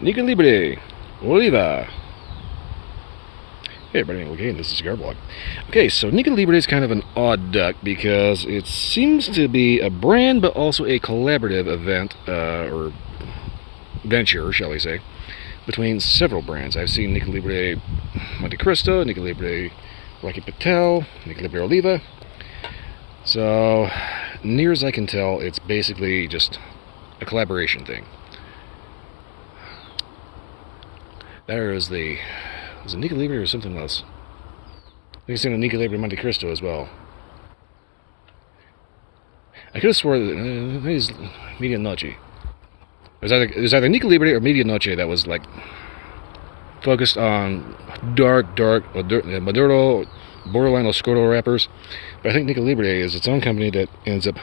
Nica Libre, Oliva. Hey everybody, okay, this is Cigar Blog. Okay, so Nica Libre is kind of an odd duck because it seems to be a brand but also a collaborative event, or venture, shall we say, between several brands. I've seen Nica Libre Monte Cristo, Nica Libre Rocky Patel, Nica Libre Oliva. So, near as I can tell, it's basically just a collaboration thing. There is the... Was it Nica Libre or something else? I think it's in the Nica Libre Monte Cristo as well. I could have swore that it was Medianoche. It was either Nica Libre or Medianoche that was like focused on dark Maduro, borderline Oscuro wrappers. But I think Nica Libre is its own company that ends up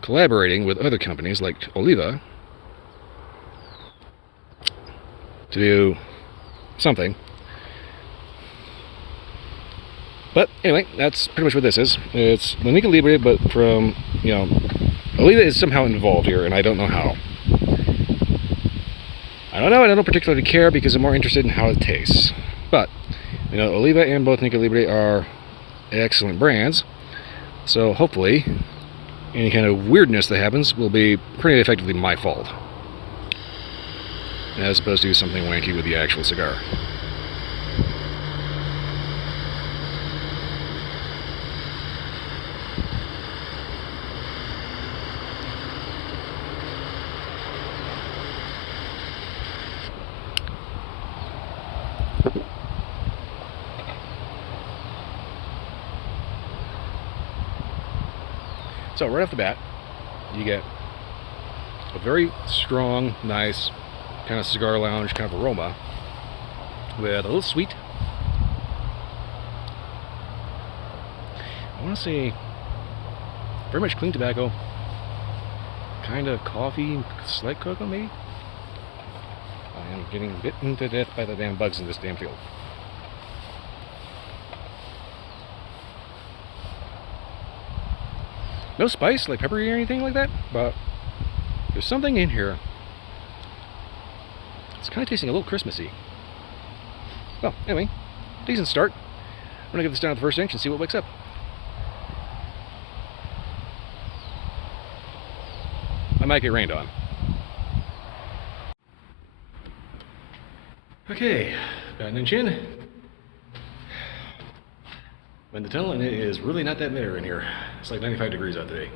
collaborating with other companies like Oliva to do something. But anyway, that's pretty much what this is. It's the Nica Libre, but from, Oliva is somehow involved here, and I don't know how. I don't particularly care because I'm more interested in how it tastes. But, Oliva and both Nica Libre are excellent brands, so hopefully any kind of weirdness that happens will be pretty effectively my fault, as opposed to something wanky with the actual cigar. So right off the bat, you get a very strong, nice, kind of cigar lounge kind of aroma with a little sweet. I want to say very much clean tobacco, kind of coffee, slight cocoa maybe. I am getting bitten to death by the damn bugs in this damn field. No spice, like peppery or anything like that, but there's something in here. It's kind of tasting a little Christmassy. Well, anyway, decent start. I'm going to get this down to the first inch and see what wakes up. I might get rained on. Okay, about an inch in. In the tunnel, and it is really not that bitter in here. It's like 95 degrees out today.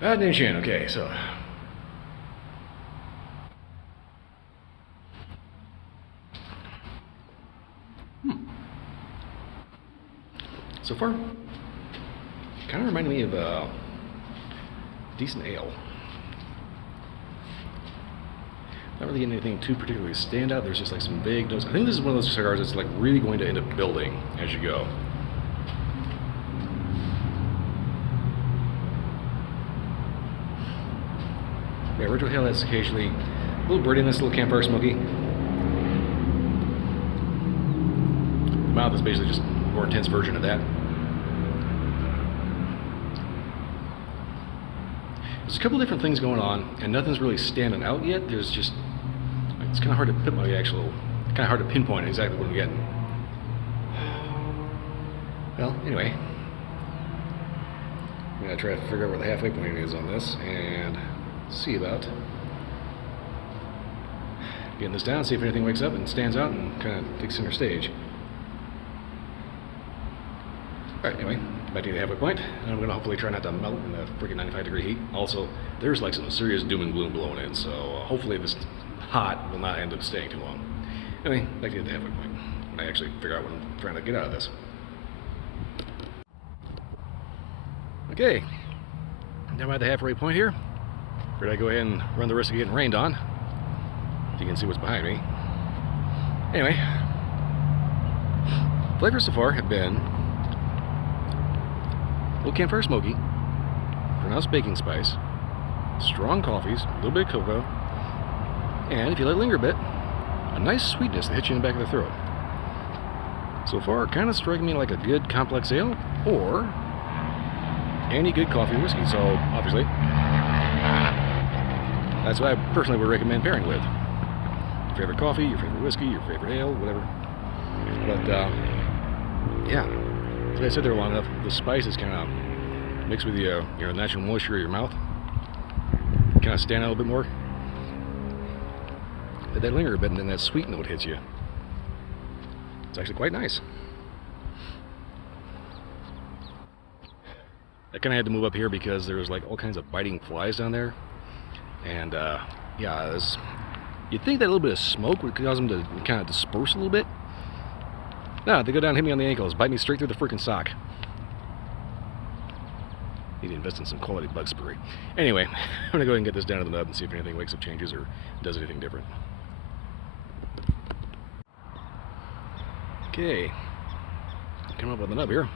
About an inch in, okay, so. So far, kind of reminded me of a decent ale. Not really getting anything too particularly stand out. There's just like some vague notes. I think this is one of those cigars that's like really going to end up building as you go. Yeah, Retro Hill has occasionally a little birdiness, a little campfire smoky. The mouth is basically just a more intense version of that. There's a couple different things going on, and nothing's really standing out yet. There's just, it's kind of hard to put my kind of hard to pinpoint exactly what I'm getting. Well, anyway, I'm gonna try to figure out where the halfway point is on this, and see about getting this down, see if anything wakes up and stands out and kind of takes center stage. Alright, anyway, back to the halfway point, and I'm going to hopefully try not to melt in the freaking 95-degree heat. Also, there's like some serious doom and gloom blowing in, so hopefully this hot will not end up staying too long. Anyway, back to the halfway point. I actually figure out what I'm trying to get out of this. Okay, now I'm at the halfway point here. Figured I'd go ahead and run the risk of getting rained on, if you can see what's behind me. Anyway, flavors so far have been a little campfire smoky, pronounced baking spice, strong coffees, a little bit of cocoa, and if you let it linger a bit, a nice sweetness that hits you in the back of the throat. So far, kind of striking me like a good complex ale, or any good coffee and whiskey, so obviously that's what I personally would recommend pairing with. your favorite coffee, your favorite whiskey, your favorite ale, whatever. But yeah, as I said there long enough, the spices kind of mixed with the natural moisture of your mouth, kind of stand out a little bit more. But they linger a bit, and then that sweet note hits you. It's actually quite nice. I kind of had to move up here because there was like all kinds of biting flies down there, and yeah, you'd think that a little bit of smoke would cause them to kind of disperse a little bit. No, they go down and hit me on the ankles, bite me straight through the freaking sock. Need to invest in some quality bug spray. Anyway, I'm gonna go ahead and get this down to the nub and see if anything wakes up changes or does anything different. Okay, coming up with the nub here.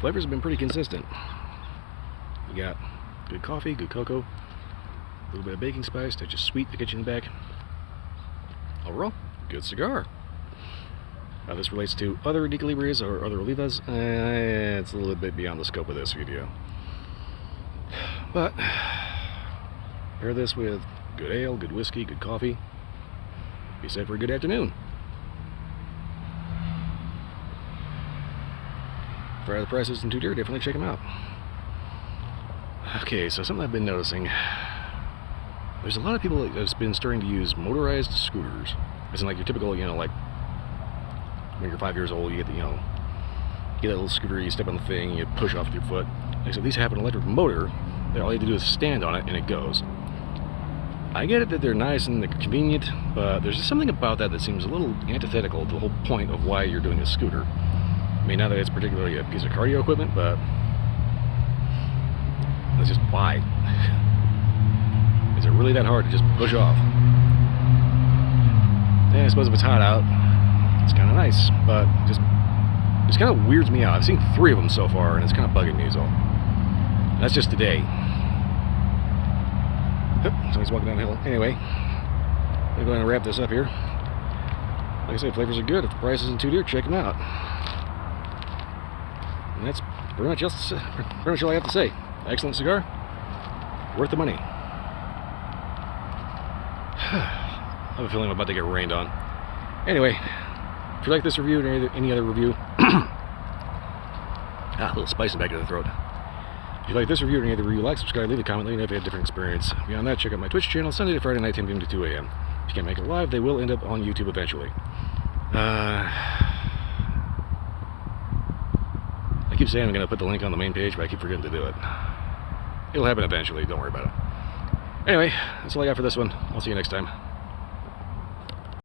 Flavors have been pretty consistent. You got good coffee, good cocoa, a little bit of baking spice, touch of sweet to get you in the back. Overall, good cigar. Now this relates to other Nica Libres or other Olivas. It's a little bit beyond the scope of this video. But pair this with good ale, good whiskey, good coffee. Be set for a good afternoon. For the price isn't too dear, definitely check them out. Okay, so something I've been noticing. There's a lot of people that's been starting to use motorized scooters. As in like your typical, like when you're 5 years old, you get you get that little scooter, you step on the thing, you push off with your foot. Except these have an electric motor that all you have to do is stand on it and it goes. I get it that they're nice and they're convenient, but there's just something about that seems a little antithetical to the whole point of why you're doing a scooter. I mean, not that it's particularly a piece of cardio equipment, but that's just why. Is it really that hard to just push off? And I suppose if it's hot out, it's kind of nice, but just kind of weirds me out. I've seen 3 of them so far, and it's kind of bugging me, so that's just today. Somebody's walking down the hill. Anyway, I'm going to go ahead and wrap this up here. Like I said, flavors are good. If the price isn't too dear, check them out. And that's pretty much all I have to say. Excellent cigar, worth the money. I have a feeling I'm about to get rained on. Anyway, if you like this review or any other review, a little spice in the back of the throat. If you like this review or any other review, like, subscribe, leave a comment, let me know if you had a different experience. Beyond that, check out my Twitch channel Sunday to Friday night, 10 p.m. to 2 a.m. If you can't make it live, they will end up on YouTube eventually. I keep saying I'm going to put the link on the main page, but I keep forgetting to do it. It'll happen eventually, don't worry about it. Anyway, that's all I got for this one. I'll see you next time.